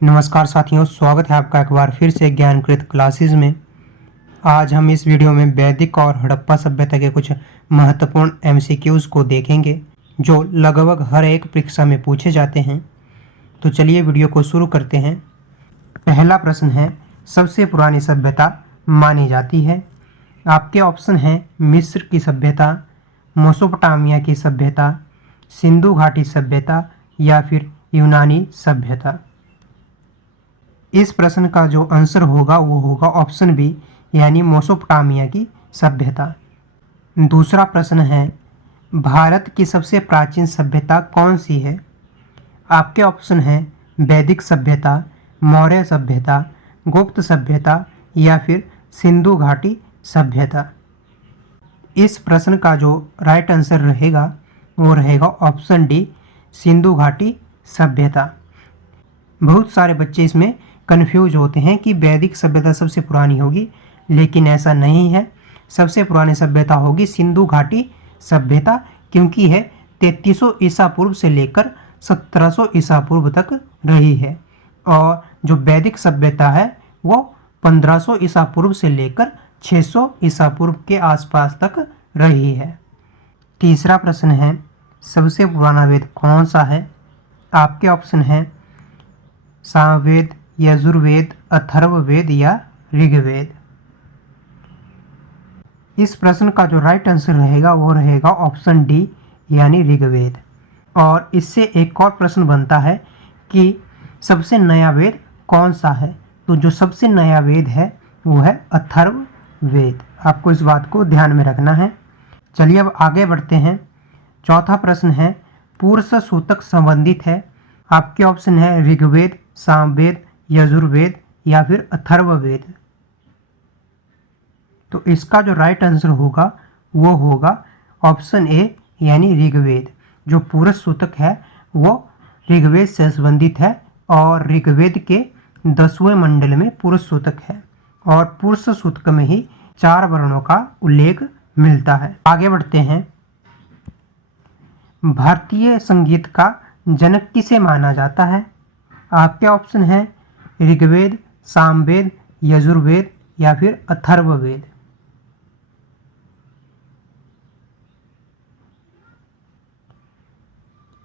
नमस्कार साथियों, स्वागत है आपका एक बार फिर से ज्ञानकृत क्लासेस में। आज हम इस वीडियो में वैदिक और हड़प्पा सभ्यता के कुछ महत्वपूर्ण एमसीक्यूज को देखेंगे जो लगभग हर एक परीक्षा में पूछे जाते हैं। तो चलिए वीडियो को शुरू करते हैं। पहला प्रश्न है, सबसे पुरानी सभ्यता मानी जाती है। आपके ऑप्शन हैं मिस्र की सभ्यता, मेसोपोटामिया की सभ्यता, सिंधु घाटी सभ्यता या फिर यूनानी सभ्यता। इस प्रश्न का जो आंसर होगा वो होगा ऑप्शन बी, यानी मेसोपोटामिया की सभ्यता। दूसरा प्रश्न है, भारत की सबसे प्राचीन सभ्यता कौन सी है। आपके ऑप्शन हैं वैदिक सभ्यता, मौर्य सभ्यता, गुप्त सभ्यता या फिर सिंधु घाटी सभ्यता। इस प्रश्न का जो राइट आंसर रहेगा वो रहेगा ऑप्शन डी, सिंधु घाटी सभ्यता। बहुत सारे बच्चे इसमें कंफ्यूज होते हैं कि वैदिक सभ्यता सबसे पुरानी होगी, लेकिन ऐसा नहीं है। सबसे पुरानी सभ्यता होगी सिंधु घाटी सभ्यता, क्योंकि है 3300 ईसा पूर्व से लेकर 1700 ईसा पूर्व तक रही है, और जो वैदिक सभ्यता है वो 1500 ईसा पूर्व से लेकर 600 ईसा पूर्व के आसपास तक रही है। तीसरा प्रश्न है, सबसे पुराना वेद कौन सा है। आपके ऑप्शन हैं सामवेद, यजुर्वेद, अथर्ववेद या ऋग्वेद। इस प्रश्न का जो राइट आंसर रहेगा वो रहेगा ऑप्शन डी, यानी ऋग्वेद। और इससे एक और प्रश्न बनता है कि सबसे नया वेद कौन सा है। तो जो सबसे नया वेद है वो है अथर्ववेद। आपको इस बात को ध्यान में रखना है। चलिए अब आगे बढ़ते हैं। चौथा प्रश्न है, पुरुष सूतक संबंधित है। आपके ऑप्शन है ऋग्वेद, सामवेद, यजुर्वेद या फिर अथर्ववेद। तो इसका जो राइट आंसर होगा वो होगा ऑप्शन ए, यानी ऋग्वेद। जो पुरुष सूतक है वो ऋग्वेद से संबंधित है, और ऋग्वेद के 10वें मंडल में पुरुष सूतक है, और पुरुष सूतक में ही 4 वर्णों का उल्लेख मिलता है। आगे बढ़ते हैं। भारतीय संगीत का जनक किसे माना जाता है। आपके ऑप्शन है ऋग्वेद, सामवेद, यजुर्वेद या फिर अथर्ववेद।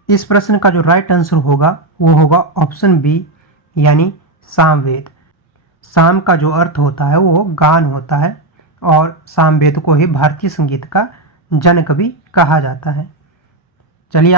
इस प्रश्न का जो राइट आंसर होगा वो होगा ऑप्शन बी, यानी सामवेद। साम का जो अर्थ होता है वो गान होता है, और सामवेद को ही भारतीय संगीत का जनक भी कहा जाता है। चलिए